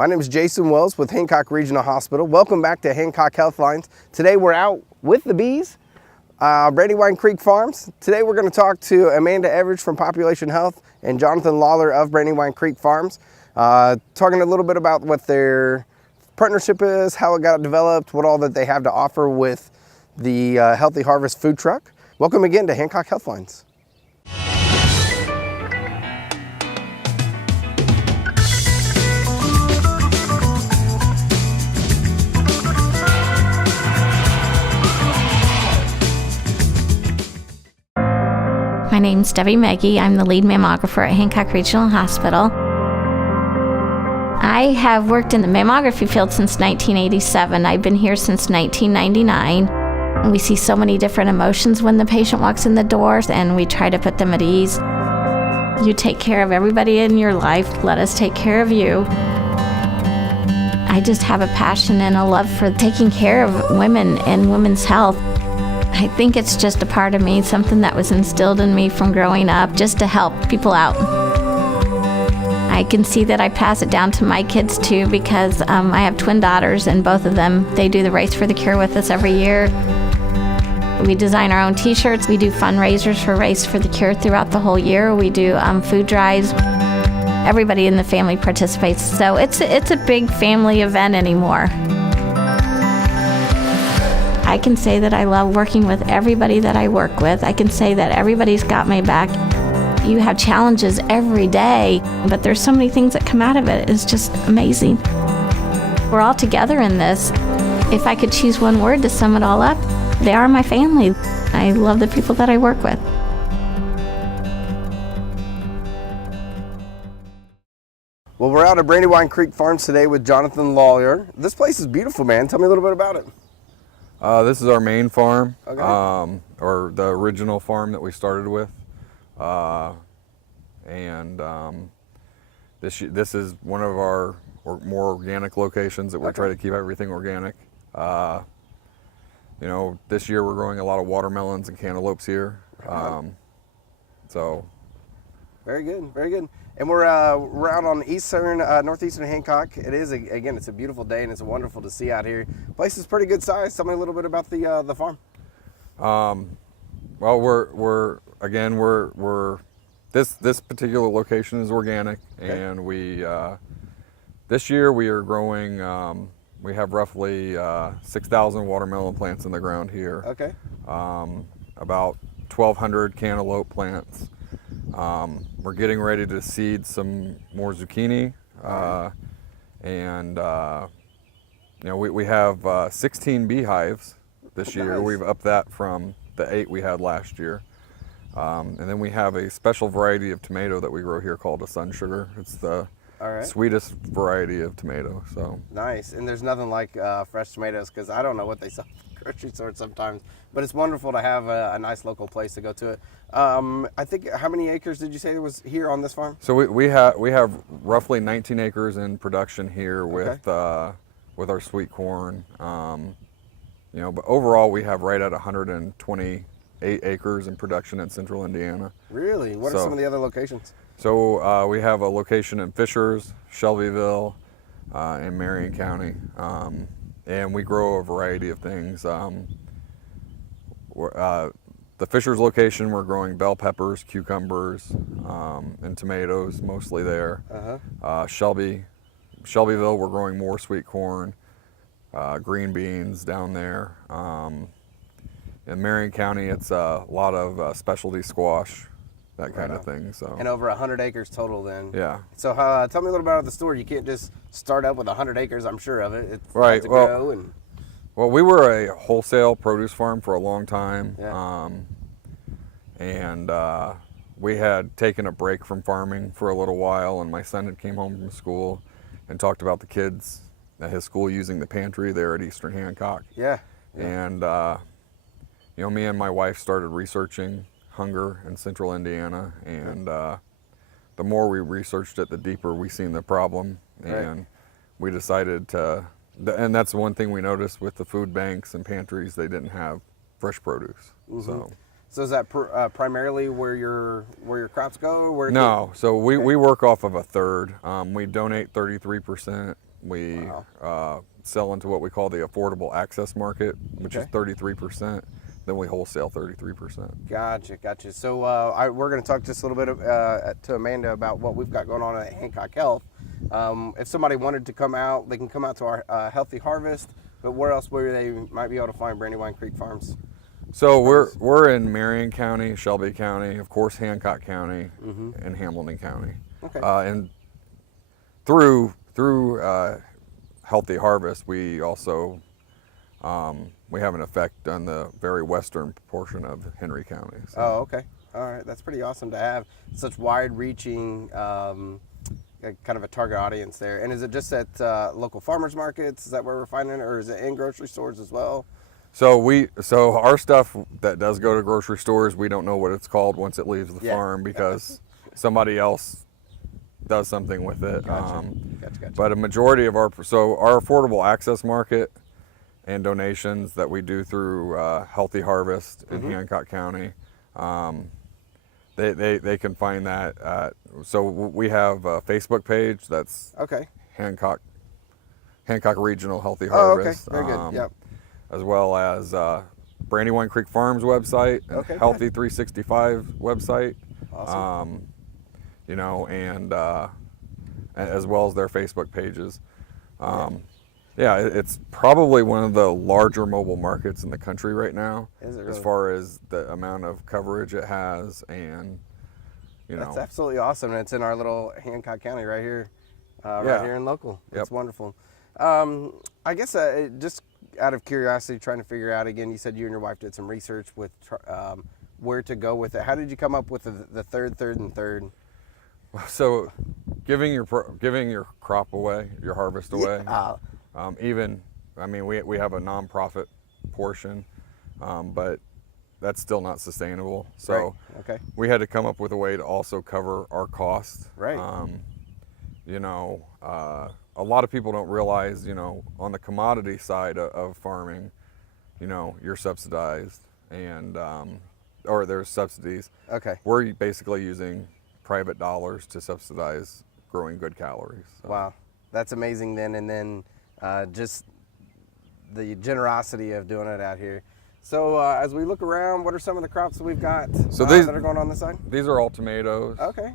My name is Jason Wells with Hancock Regional Hospital. Welcome back to Hancock Healthlines. Today we're out with the bees, Brandywine Creek Farms. Today we're going to talk to Amanda Everidge from Population Health and Jonathan Lawler of Brandywine Creek Farms, talking a little bit about what their partnership is, how it got developed, what all that they have to offer with the Healthy Harvest food truck. Welcome again to Hancock Healthlines. My name's Debbie Meggie. I'm the lead mammographer at Hancock Regional Hospital. I have worked in the mammography field since 1987. I've been here since 1999. We see so many different emotions when the patient walks in the doors, and we try to put them at ease. You take care of everybody in your life. Let us take care of you. I just have a passion and a love for taking care of women and women's health. I think it's just a part of me, something that was instilled in me from growing up, just to help people out. I can see that I pass it down to my kids too, because I have twin daughters, and both of them, they do the Race for the Cure with us every year. We design our own t-shirts. We do fundraisers for Race for the Cure throughout the whole year. We do food drives. Everybody in the family participates, so it's a big family event anymore. I can say that I love working with everybody that I work with. I can say that everybody's got my back. You have challenges every day, but there's so many things that come out of it. It's just amazing. We're all together in this. If I could choose one word to sum it all up, they are my family. I love the people that I work with. Well, we're out at Brandywine Creek Farms today with Jonathan Lawler. This place is beautiful, man. Tell me a little bit about it. This is our main farm, Okay. or the original farm that we started with, this is one of our more organic locations that we try to keep everything organic. This year we're growing a lot of watermelons and cantaloupes here, so. Very good, very good. And we're out on northeastern Hancock. It is, again, it's a beautiful day and it's wonderful to see out here. Place is pretty good size. Tell me a little bit about the farm. Well, this particular location is organic, okay. And we this year we are growing. We have roughly 6,000 watermelon plants in the ground here. Okay. About 1,200 cantaloupe plants. We're getting ready to seed some more zucchini, we have 16 beehives this year. Nice. We've upped that from the 8 we had last year. And then we have a special variety of tomato that we grow here called a sun sugar. It's the sweetest variety of tomato. So nice. And there's nothing like fresh tomatoes, because I don't know what they sell at the grocery store sometimes, but it's wonderful to have a nice local place to go to it. I think, how many acres did you say there was here on this farm? So we have roughly 19 acres in production here with our sweet corn. But overall we have right at 128 acres in production in central Indiana. Really? What are some of the other locations? So we have a location in Fishers, Shelbyville, and Marion County, and we grow a variety of things. The Fishers location, we're growing bell peppers, cucumbers, and tomatoes mostly there. Shelbyville, we're growing more sweet corn, green beans down there. In Marion County, it's a lot of specialty squash, that kind of thing. So. And over 100 acres total then. Yeah. So tell me a little about the store. You can't just start up with 100 acres, I'm sure of it. It's right. To grow and... Well, we were a wholesale produce farm for a long time, we had taken a break from farming for a little while, and my son had came home from school and talked about the kids at his school using the pantry there at Eastern Hancock. And me and my wife started researching hunger in central Indiana, and the more we researched it, the deeper we seen the problem, and we decided to. And that's one thing we noticed with the food banks and pantries, they didn't have fresh produce. So is that primarily where your crops go? No, so we work off of a third. We donate 33%, We sell into what we call the affordable access market, which is 33%. Then we wholesale 33%. Gotcha. So we're going to talk just a little bit to Amanda about what we've got going on at Hancock Health. If somebody wanted to come out, they can come out to our Healthy Harvest. But where else where they might be able to find Brandywine Creek Farms? So we're in Marion County, Shelby County, of course Hancock County, and Hamilton County. Okay. And through Healthy Harvest, we also we have an effect on the very western portion of Henry County. So. Oh, okay. All right. That's pretty awesome to have such wide-reaching kind of a target audience there. And is it just at local farmers markets? Is that where we're finding it, or is it in grocery stores as well? So our stuff that does go to grocery stores, we don't know what it's called once it leaves the farm because somebody else does something with it. Gotcha. But a majority of our affordable access market and donations that we do through Healthy Harvest in Hancock County, they can find that. So we have a Facebook page that's Hancock Regional Healthy Harvest. Oh, okay. Very good. Yep. As well as Brandywine Creek Farms website, and Healthy 365 website. Awesome. You know, and as well as their Facebook pages. It's probably one of the larger mobile markets in the country right now, as far as the amount of coverage it has, and that's absolutely awesome. And it's in our little Hancock County right here, right here in local. It's wonderful. I guess just out of curiosity, trying to figure out again, you said you and your wife did some research with where to go with it. How did you come up with the third? So, giving your crop away, your harvest away. We have a nonprofit portion, but that's still not sustainable. So we had to come up with a way to also cover our costs. Right. A lot of people don't realize, on the commodity side of farming, you're subsidized and or there's subsidies. Okay. We're basically using private dollars to subsidize growing good calories. So. Wow, that's amazing then. And then just the generosity of doing it out here. So as we look around, what are some of the crops that we've got that are going on this side? These are all tomatoes. Okay.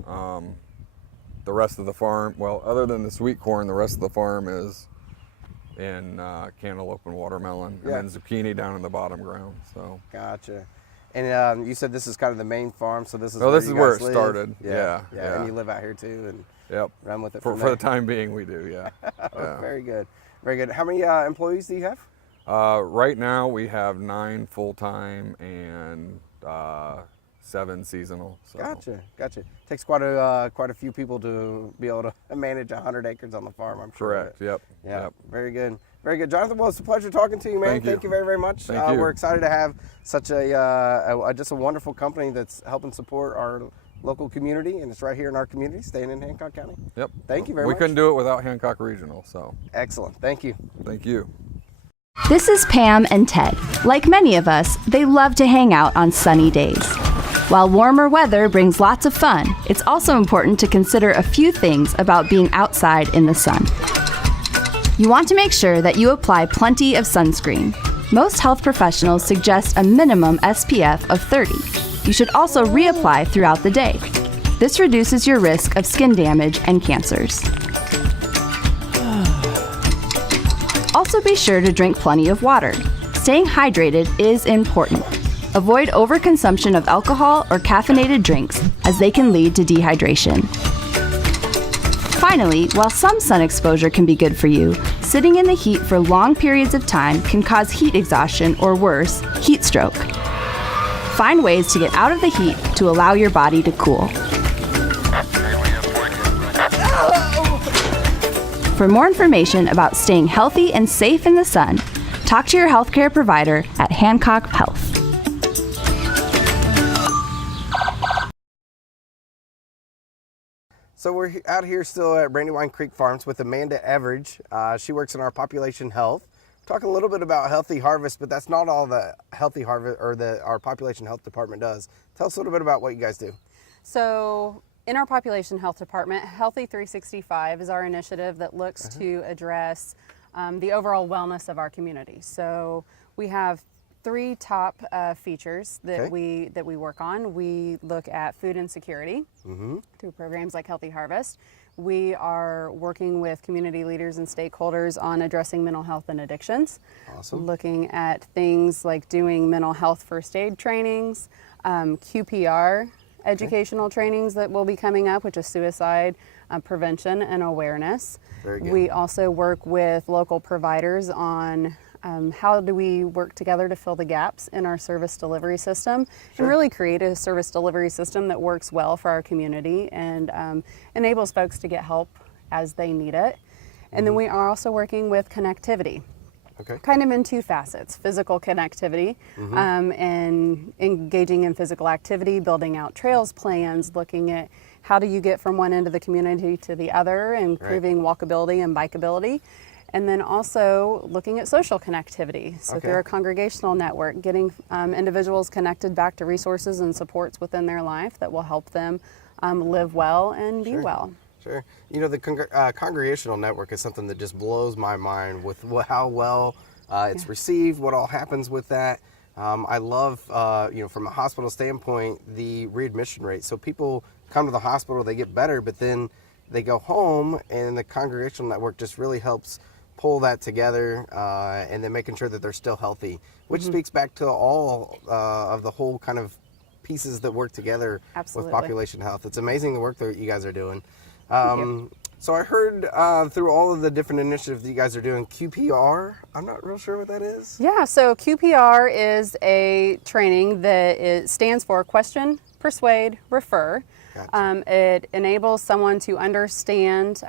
The rest of the farm, well, other than the sweet corn, the rest of the farm is in cantaloupe and watermelon, and then zucchini down in the bottom ground. So. Gotcha. And you said this is kind of the main farm, so this is where it started. Yeah. And you live out here too, and run with it. For the time being, we do. Yeah. Very good. How many employees do you have? Right now, we have 9 full-time and 7 seasonal. So. Gotcha. Takes quite a few people to be able to manage 100 acres on the farm, I'm sure. Correct. Yep. Very good. Jonathan, well, it's a pleasure talking to you, man. Thank you very, very much. Thank you. We're excited to have such just a wonderful company that's helping support our local community, and it's right here in our community, staying in Hancock County. Yep. Thank you very much. We couldn't do it without Hancock Regional, so. Excellent. Thank you. Thank you. This is Pam and Ted. Like many of us, they love to hang out on sunny days. While warmer weather brings lots of fun, it's also important to consider a few things about being outside in the sun. You want to make sure that you apply plenty of sunscreen. Most health professionals suggest a minimum SPF of 30. You should also reapply throughout the day. This reduces your risk of skin damage and cancers. Also be sure to drink plenty of water. Staying hydrated is important. Avoid overconsumption of alcohol or caffeinated drinks, as they can lead to dehydration. Finally, while some sun exposure can be good for you, sitting in the heat for long periods of time can cause heat exhaustion or worse, heat stroke. Find ways to get out of the heat to allow your body to cool. For more information about staying healthy and safe in the sun, talk to your healthcare provider at Hancock Health. So we're out here still at Brandywine Creek Farms with Amanda Everidge. She works in our population health. Talking a little bit about Healthy Harvest, but that's not all the Healthy Harvest or our population health department does. Tell us a little bit about what you guys do. So In our population health department, Healthy 365 is our initiative that looks to address the overall wellness of our community. So we have 3 top features that we work on. We look at food insecurity through programs like Healthy Harvest. We are working with community leaders and stakeholders on addressing mental health and addictions. Awesome. Looking at things like doing mental health first aid trainings, QPR educational trainings that will be coming up, which is suicide prevention and awareness. Very good. We also work with local providers on how do we work together to fill the gaps in our service delivery system and really create a service delivery system that works well for our community and enables folks to get help as they need it. And then we are also working with connectivity. Kind of in 2 facets: physical connectivity and engaging in physical activity, building out trails plans, looking at how do you get from one end of the community to the other, improving walkability and bikeability. And then also looking at social connectivity. So through our congregational network, getting individuals connected back to resources and supports within their life that will help them live well and be well. Sure. You know, the congregational network is something that just blows my mind with how well it's received, what all happens with that. I love, you know, from a hospital standpoint, the readmission rate. So people come to the hospital, they get better, but then they go home, and the congregational network just really helps pull that together and then making sure that they're still healthy, which speaks back to all of the whole kind of pieces that work together with population health. It's amazing the work that you guys are doing. So I heard through all of the different initiatives that you guys are doing, QPR, I'm not real sure what that is. Yeah, so QPR is a training that stands for Question, Persuade, Refer. Gotcha. It enables someone to understand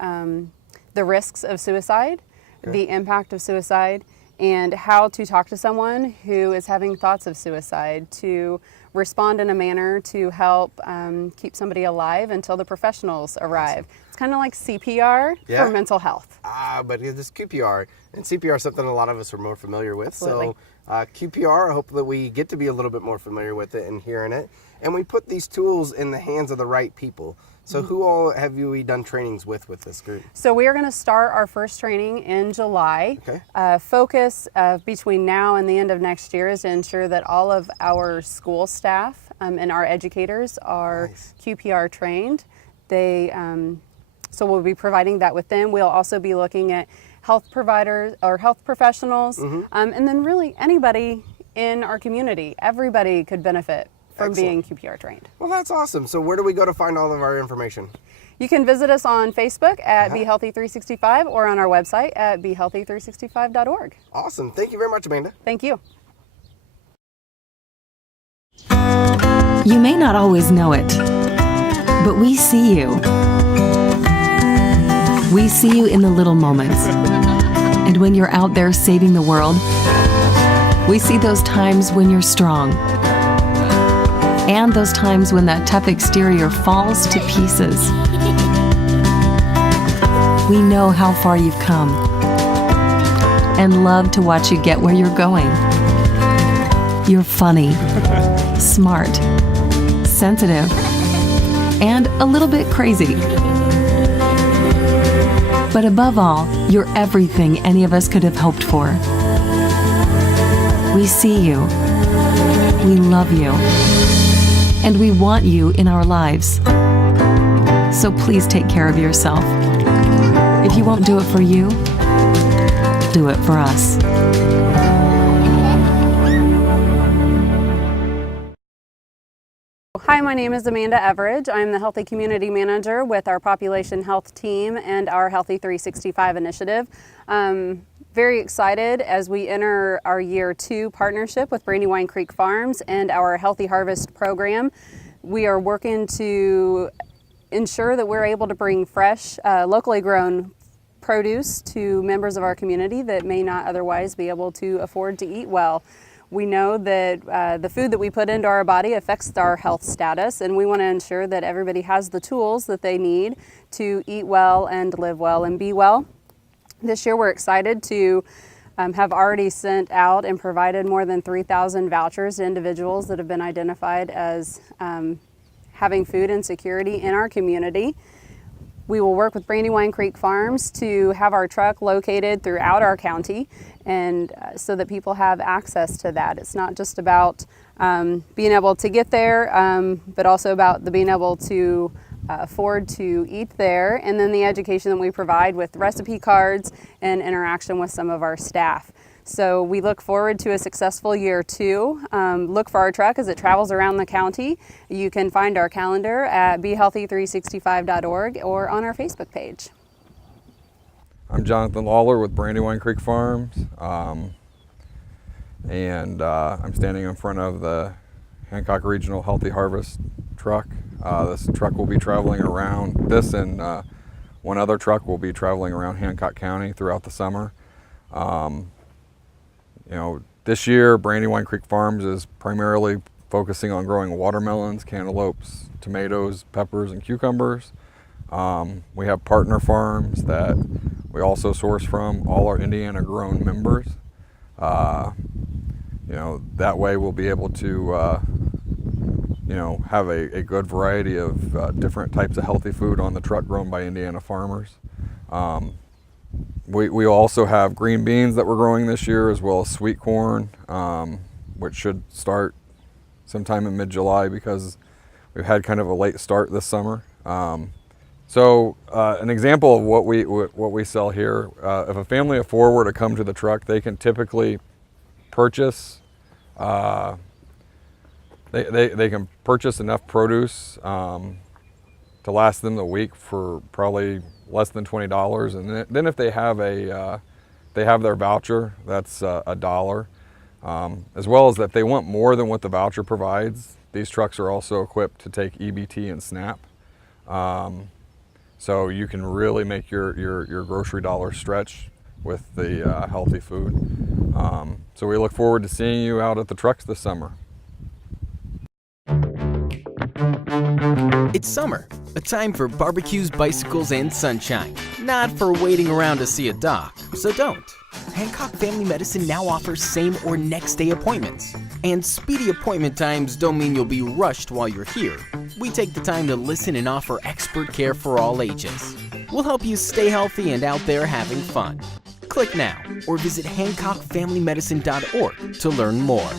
the risks of suicide, the impact of suicide, and how to talk to someone who is having thoughts of suicide, to respond in a manner to help keep somebody alive until the professionals arrive. Awesome. It's kind of like CPR for mental health. But this QPR, and CPR is something a lot of us are more familiar with. Absolutely. So QPR, I hope that we get to be a little bit more familiar with it and hearing it. And we put these tools in the hands of the right people. So who all have we done trainings with this group? So we are going to start our first training in July. Focus between now and the end of next year is to ensure that all of our school staff and our educators are QPR trained. So we'll be providing that with them. We'll also be looking at health providers or health professionals, and then really anybody in our community. Everybody could benefit from being QPR trained. Well, that's awesome. So where do we go to find all of our information? You can visit us on Facebook at Be Healthy 365 or on our website at behealthy365.org. Awesome. Thank you very much, Amanda. Thank you. You may not always know it, but we see you. We see you in the little moments. And when you're out there saving the world, we see those times when you're strong. And those times when that tough exterior falls to pieces. We know how far you've come and love to watch you get where you're going. You're funny, smart, sensitive, and a little bit crazy. But above all, you're everything any of us could have hoped for. We see you. We love you. And we want you in our lives. So please take care of yourself. If you won't do it for you, do it for us. Hi, my name is Amanda Everidge. I'm the Healthy Community Manager with our Population Health Team and our Healthy 365 initiative. Very excited as we enter our year 2 partnership with Brandywine Creek Farms and our Healthy Harvest program. We are working to ensure that we're able to bring fresh, locally grown produce to members of our community that may not otherwise be able to afford to eat well. We know that the food that we put into our body affects our health status, and we want to ensure that everybody has the tools that they need to eat well and live well and be well. This year we're excited to have already sent out and provided more than 3,000 vouchers to individuals that have been identified as having food insecurity in our community. We will work with Brandywine Creek Farms to have our truck located throughout our county, and so that people have access to that. It's not just about being able to get there, but also about being able to afford to eat there, and then the education that we provide with recipe cards and interaction with some of our staff. So we look forward to a successful year 2. Look for our truck as it travels around the county. You can find our calendar at behealthy365.org or on our Facebook page. I'm Jonathan Lawler with Brandywine Creek Farms, and I'm standing in front of the Hancock Regional Healthy Harvest truck. This truck will be traveling around, this and one other truck will be traveling around Hancock County throughout the summer. This year Brandywine Creek Farms is primarily focusing on growing watermelons, cantaloupes, tomatoes, peppers, and cucumbers. We have partner farms that we also source from, all our Indiana grown members. That way we'll be able to have a good variety of different types of healthy food on the truck grown by Indiana farmers. We also have green beans that we're growing this year, as well as sweet corn, which should start sometime in mid-July because we've had kind of a late start this summer. So an example of what we sell here, if a family of 4 were to come to the truck, they can typically purchase they can purchase enough produce to last them the week for probably less than $20, and then if they have their voucher, that's $1. As well as that, if they want more than what the voucher provides, these trucks are also equipped to take EBT and SNAP. So you can really make your grocery dollar stretch with the healthy food. So we look forward to seeing you out at the trucks this summer. It's summer, a time for barbecues, bicycles, and sunshine. Not for waiting around to see a doc, so don't. Hancock Family Medicine now offers same or next day appointments. And speedy appointment times don't mean you'll be rushed while you're here. We take the time to listen and offer expert care for all ages. We'll help you stay healthy and out there having fun. Click now or visit HancockFamilyMedicine.org to learn more.